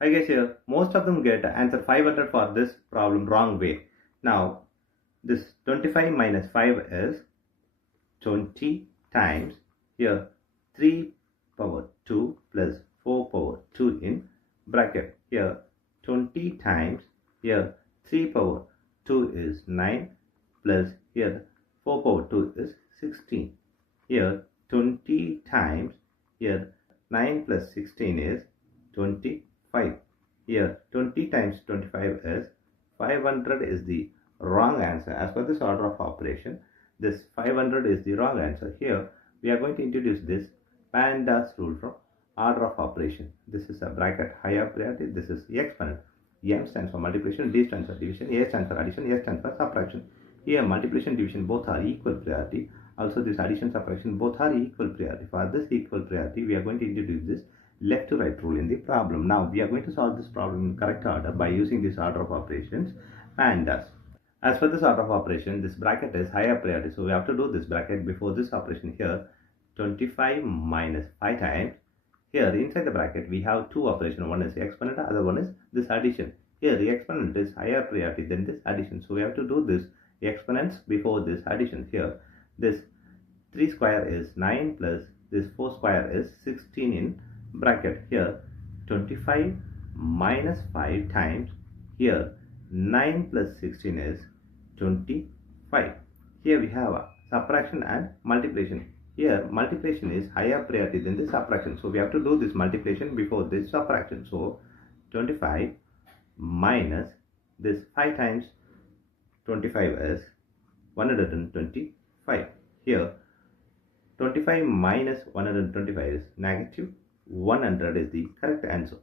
I guess here most of them get answer 500 for this problem wrong way. Now this 25 minus 5 is 20 times here 3 power 2 plus 4 power 2 in bracket. Here 20 times here 3 power 2 is 9 plus here 4 power 2 is 16. Here 20 times here 9 plus 16 is 25. Here 20 times 25 is 500 is the wrong answer. As per this order of operation, this 500 is the wrong answer. Here we are going to introduce this PEMDAS rule from order of operation. This is a bracket higher priority. This is exponent. M stands for multiplication, D stands for division, A stands for addition, S stands for subtraction. Here multiplication, division both are equal priority. Also this addition, subtraction both are equal priority. For this equal priority, we are going to introduce this left to right rule in the problem. Now we are going to solve this problem in correct order by using this order of operations PEMDAS. As for this order of operation, this bracket is higher priority, so we have to do this bracket before this operation. Here 25 minus 5 times, here inside the bracket we have two operations. One is exponent, other one is this addition. Here the exponent is higher priority than this addition, so we have to do this exponents before this addition. Here this 3 square is 9 plus this 4 square is 16 in bracket. Here 25 minus 5 times here 9 plus 16 is 25. Here we have a subtraction and multiplication. Here multiplication is higher priority than the subtraction, so we have to do this multiplication before this subtraction. So 25 minus this 5 times 25 is 125. Here 25 minus 125 is negative 100 is the correct answer.